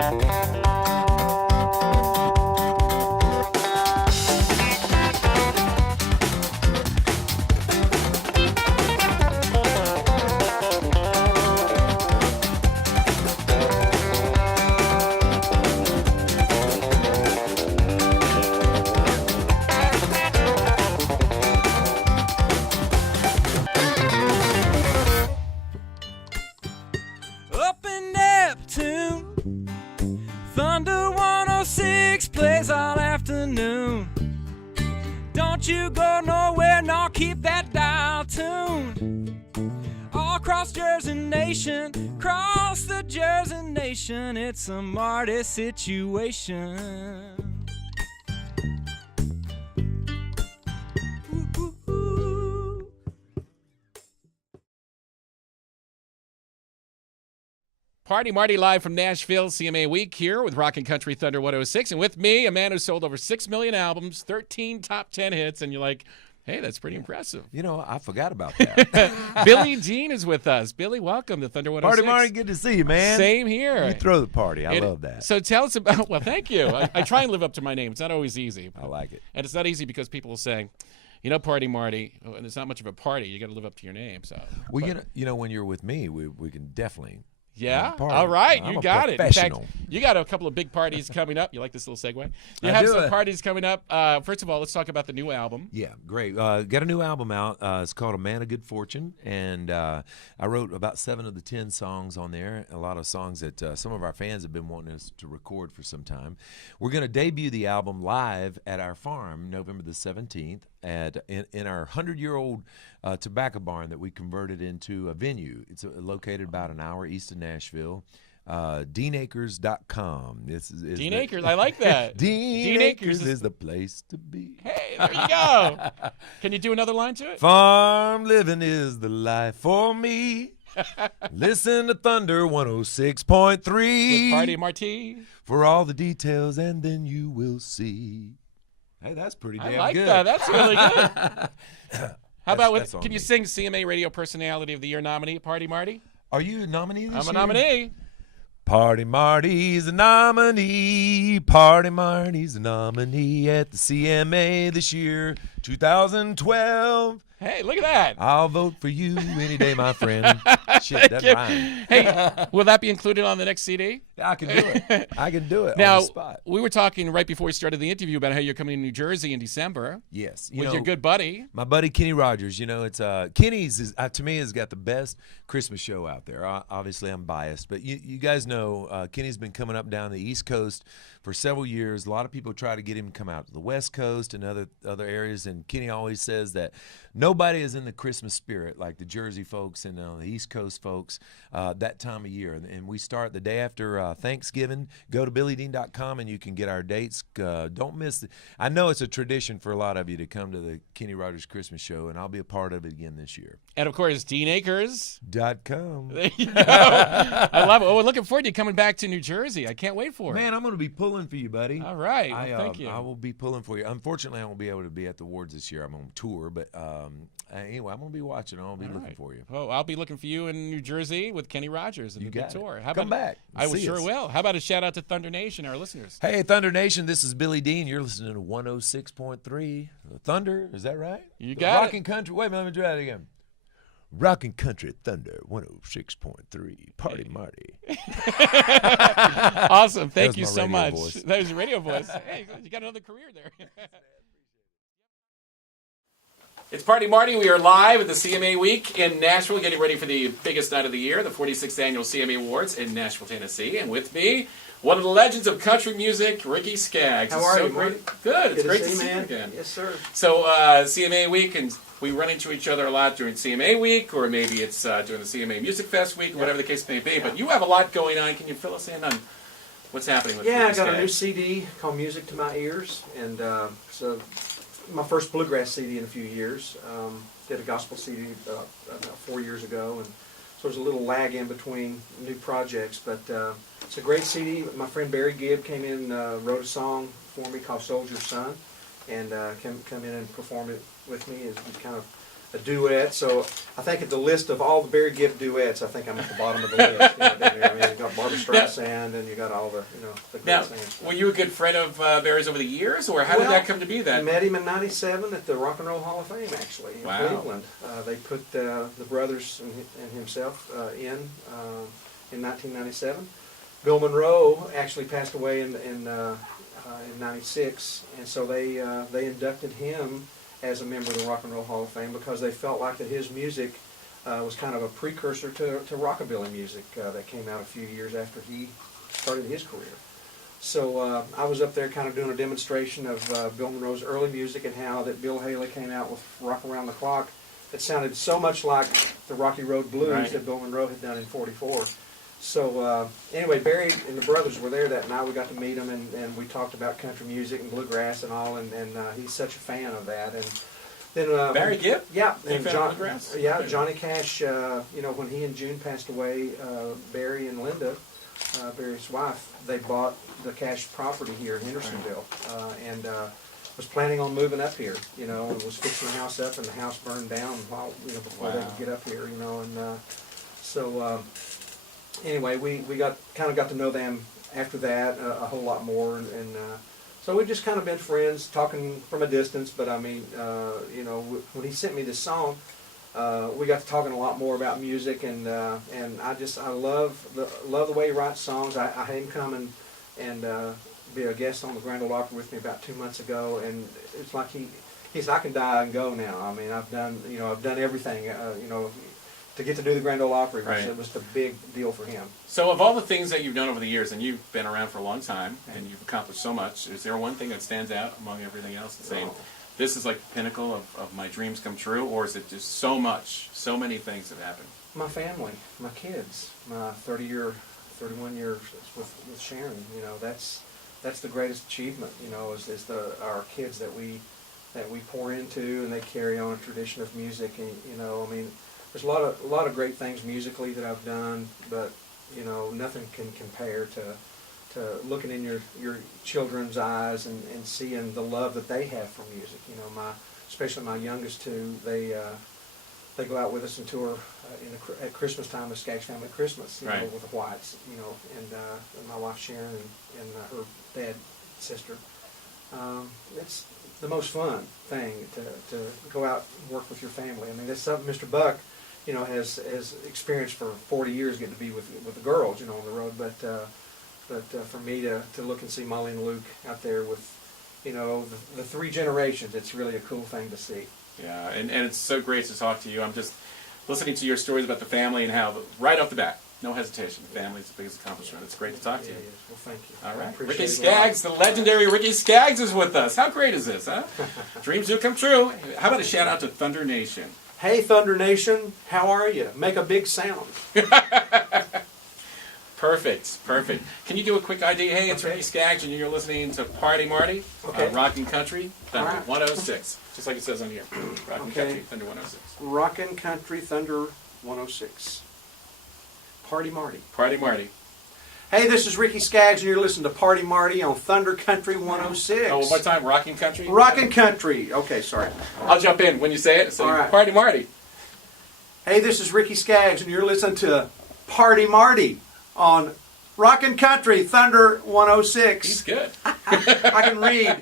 Up in Neptune, Thunder 106 plays all afternoon. Don't you go nowhere, no, keep that dial tuned. All across Jersey Nation, cross the Jersey Nation, it's a Marty situation. Party Marty live from Nashville, CMA Week here with Rockin' Country Thunder 106. And with me, a man who sold over 6 million albums, 13 top 10 hits, and you're like, hey, that's pretty impressive. You know, I forgot about that. BillyDean is with us. Billy, welcome to Thunder 106. Party Marty, good to see you, man. Same here. You throw the party. I love that. So tell us about, well, thank you. I try and live up to my name. It's not always easy. I like it. And it's not easy because people will say, you know, Party Marty, and it's not much of a party. You got to live up to your name. So, well, you know, when you're with me, we can definitely. Yeah. Party. All right. I'm you a got it. In fact, professional. you got a couple of big parties coming up. You like this little segue? You I have do some it. parties coming up. First of all, let's talk about the new album. Yeah, great. Got a new album out. It's called A Man of Good Fortune, and I wrote about 7 of the 10 songs on there. A lot of songs that some of our fans have been wanting us to record for some time. We're going to debut the album live at our farm November the 17th in our 100-year-old tobacco barn that we converted into a venue. It's located about an hour east of Nashville. DeanAcres.com. Dean Acres, I like that. Dean Acres is the place to be. Hey, there you go. Can you do another line to it? Farm living is the life for me. Listen to Thunder 106.3 With Party Marty. for all the details, and then you will see. Hey, that's pretty damn I like good. that. That's really good. How about That's can you sing CMA Radio Personality of the Year nominee, Party Marty? Are you a nominee this year? I'm a nominee. Party Marty's a nominee. Party Marty's a nominee at the CMA this year, 2012. Hey, look at that. I'll vote for you any day, my friend. Shit, that rhymes. Hey, will that be included on the next CD? I can do it. I can do it Now, on the spot. we were talking right before we started the interview about how you're coming to New Jersey in December. Yes. With your good buddy. My buddy Kenny Rogers. You know, it's Kenny's to me has got the best Christmas show out there. Obviously, I'm biased, but you guys know Kenny's been coming up down the East Coast for several years. A lot of people try to get him to come out to the West Coast and other areas, and Kenny always says that nobody is in the Christmas spirit like the Jersey folks and the East Coast folks that time of year. And we start the day after Thanksgiving. Go to BillyDean.com and you can get our dates. Don't miss it. I know it's a tradition for a lot of you to come to the Kenny Rogers Christmas show, and I'll be a part of it again this year. And, of course, DeanAcres.com. There you go. I love it. Oh, we're looking forward to you coming back to New Jersey. I can't wait for it. Man, I'm going to be pulling for you, buddy. All right. Well, thank you. I will be pulling for you. Unfortunately, I won't be able to be at the awards this year. I'm on tour, but anyway, I'm going to be watching. I'll be looking for you. Oh, I'll be looking for you in New Jersey with Kenny Rogers and the big tour. Come back. I sure will. How about a shout out to Thunder Nation, our listeners? Hey, Thunder Nation, this is BillyDean. You're listening to 106.3 Thunder. Is that right? You got Rockin' Country. Wait a minute, let me try that again. Rockin' Country Thunder 106.3 Party Marty. Awesome. Thank you so much. Voice. That was your radio voice. Hey, you got another career there. It's Party Marty. We are live at the CMA Week in Nashville, getting ready for the biggest night of the year, the 46th Annual CMA Awards in Nashville, Tennessee. And with me, one of the legends of country music, RickySkaggs. How are you, Marty? Good. It's great to see see you you again. Yes, sir. So CMA Week, and we run into each other a lot during CMA Week, or maybe it's during the CMA Music Fest Week, or whatever the case may be. But you have a lot going on. Can you fill us in on what's happening with I got RickySkaggs? a new CD called Music to My Ears, and so my first bluegrass CD in a few years. Did a gospel CD about 4 years ago, and so there's a little lag in between new projects, but it's a great CD. My friend Barry Gibb came in and wrote a song for me called Soldier's Son, and come in and perform it with me as kind of a duet. So I think at the list of all the Barry Gibb duets, I think I'm at the bottom of the list. You know, I mean, we've got Barbara Streisand, and you got all the the great Now, singers. were you a good friend of Barry's over the years, or how did Well, that come to be? I That met him in '97 at the Rock and Roll Hall of Fame, actually, in Wow. Cleveland. They put the brothers and himself in 1997. Bill Monroe actually passed away in '96, and so they inducted him as a member of the Rock and Roll Hall of Fame because they felt like that his music was kind of a precursor to rockabilly music that came out a few years after he started his career. So I was up there kind of doing a demonstration of Bill Monroe's early music and how that Bill Haley came out with Rock Around the Clock that sounded so much like the Rocky Road Blues Right. that Bill Monroe had done in '44. So anyway, Barry and the brothers were there that night. We got to meet him, and we talked about country music and bluegrass and all, and he's such a fan of that. And then Barry Gibb? yeah, Big and fan of bluegrass? yeah, Johnny Cash. When he and June passed away, Barry and Linda, Barry's wife, they bought the Cash property here in Hendersonville, and was planning on moving up here. And was fixing the house up, and the house burned down while before they Wow. could get up here. And so. Anyway, we got to know them after that a whole lot more, and so we've just kind of been friends, talking from a distance. But I mean, when he sent me this song, we got to talking a lot more about music, and I love the way he writes songs. I had him come and be a guest on the Grand Ole Opry with me about 2 months ago, and it's like he said, I can die and go now. I mean, I've done everything. To get to do the Grand Ole Opry was the big deal for him. So of all the things that you've done over the years, and you've been around for a long time, and you've accomplished so much, is there one thing that stands out among everything else and saying, this is like the pinnacle of my dreams come true, or is it just so many things have happened? My family, my kids, my 31 years with Sharon, that's the greatest achievement, is our kids that we pour into, and they carry on a tradition of music, and there's a lot of great things musically that I've done, but nothing can compare to looking in your children's eyes and seeing the love that they have for music. Especially my youngest two, they go out with us and tour at Christmas time, the Skaggs Family Christmas, Right. with the Whites, and my wife Sharon and her dad, sister. It's the most fun thing to go out and work with your family. I mean, that's something Mr. Buck, has experienced for 40 years, getting to be with the girls, on the road. But for me to look and see Molly and Luke out there with, the three generations, it's really a cool thing to see. Yeah, and it's so great to talk to you. I'm just listening to your stories about the family and how, right off the bat, no hesitation, the family's the biggest accomplishment. It's great to talk to you. Yeah, yes. Well, thank you. All I right. appreciate Ricky it a Skaggs, the legendary Ricky Skaggs is with us. How great is this, huh? Dreams do come true. How about a shout out to Thunder Nation? Hey, Thunder Nation, how are you? Make a big sound. Perfect. Can you do a quick ID? Hey, it's Okay. Ricky Skaggs, and you're listening to Party Marty, Okay. Rockin' Country, Thunder All right. 106. Just like it says on here. Rockin' Okay. Country, Thunder 106. Rockin' Country Thunder 106. Party Marty. Party Marty. Hey, this is Ricky Skaggs, and you're listening to Party Marty on Thunder Country 106. Oh, one more time, Rockin' Country? Rockin' Country. Okay, sorry. I'll jump in when you say it. So All right. Party Marty. Hey, this is Ricky Skaggs, and you're listening to Party Marty on Rockin' Country Thunder 106. He's good. I can read.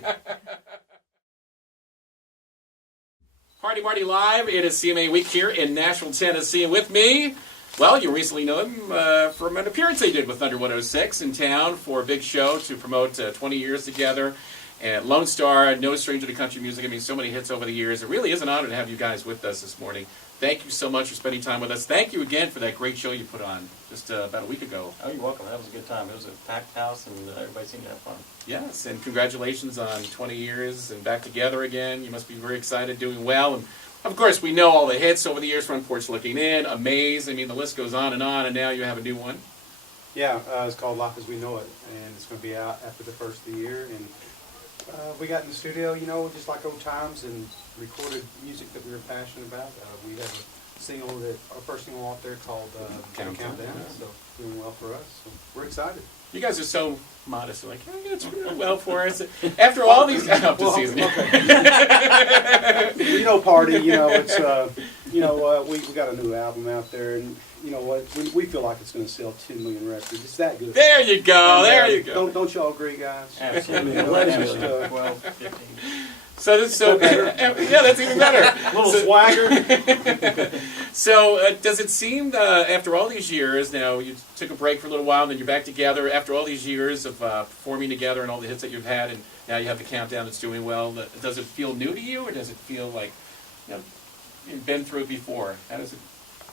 Party Marty Live. It is CMA Week here in Nashville, Tennessee. And with me, well, you recently know him from an appearance they did with Thunder 106 in town for a big show to promote 20 years together. And Lone Star, no stranger to country music. I mean, so many hits over the years. It really is an honor to have you guys with us this morning. Thank you so much for spending time with us. Thank you again for that great show you put on just about a week ago. Oh, you're welcome. That was a good time. It was a packed house, and everybody seemed to have fun. Yes, and congratulations on 20 years and back together again. You must be very excited, doing well. And, of course, we know all the hits over the years, Front Porch Looking In, Amaze. I mean, the list goes on, and now you have a new one. Yeah, it's called Life as We Know It, and it's going to be out after the first of the year. And we got in the studio, just like old times, and recorded music that we were passionate about. We have a single our first single out there called Countdown, so doing well for us. So we're excited. You guys are so modest. You're like, hey, it's doing well for us. After all these... I'm just teasing you. Party, it's, we got a new album out there, and, you know what, we feel like it's going to sell 10 million records. It's that good. There you go. And, There you go. Don't y'all agree, guys? Absolutely. You know, 11 just, million, 12, 15. So this yeah, that's even better. a little swagger. So does it seem after all these years, now you took a break for a little while, and then you're back together after all these years of performing together and all the hits that you've had, and now you have the countdown that's doing well. Does it feel new to you, or does it feel like you've been through it before? How does it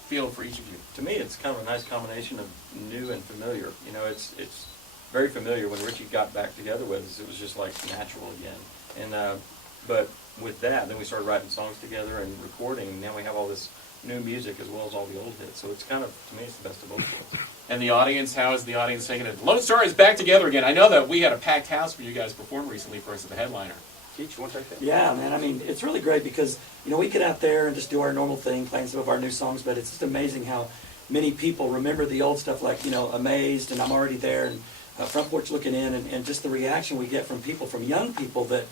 feel for each of you? To me, it's kind of a nice combination of new and familiar. You know, it's very familiar. When Richie got back together with us, it was just like natural again. And but with that, then we started writing songs together and recording. And now we have all this new music as well as all the old hits. So it's kind of, to me, it's the best of both worlds. And the audience, how is the audience taking it? Lone Star is back together again. I know that we had a packed house when you guys performed recently for us as the headliner. Keith, you want to take that? Yeah, man. I mean, it's really great because, you know, we get out there and just do our normal thing, playing some of our new songs, but it's just amazing how many people remember the old stuff like, you know, Amazed and I'm Already There and Front Porch Looking In, and just the reaction we get from people, from young people that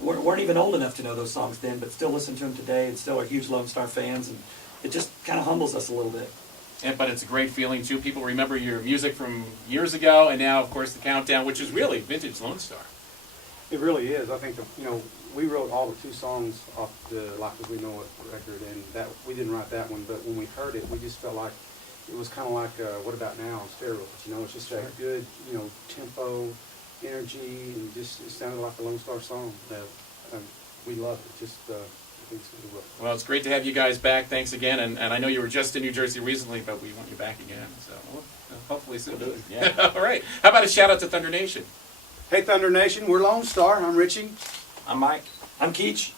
weren't even old enough to know those songs then, but still listen to them today and still are huge Lone Star fans, and it just kind of humbles us a little bit. But it's a great feeling, too. People remember your music from years ago, and now, of course, the countdown, which is really vintage Lone Star. It really is. I think, you know, we wrote all the 2 songs off the Like As We Know It record, and that we didn't write that one, but when we heard it, we just felt like it was kind of like What About Now on steroids. You know, it's just a good, you know, tempo, energy, and just it sounded like a Lone Star song. We love it. Just I think it's going to work. Well, it's great to have you guys back. Thanks again. And I know you were just in New Jersey recently, but we want you back again. So hopefully soon. Yeah. All right. How about a shout out to Thunder Nation? Hey, Thunder Nation, we're Lone Star. I'm Richie. I'm Mike. I'm Keach.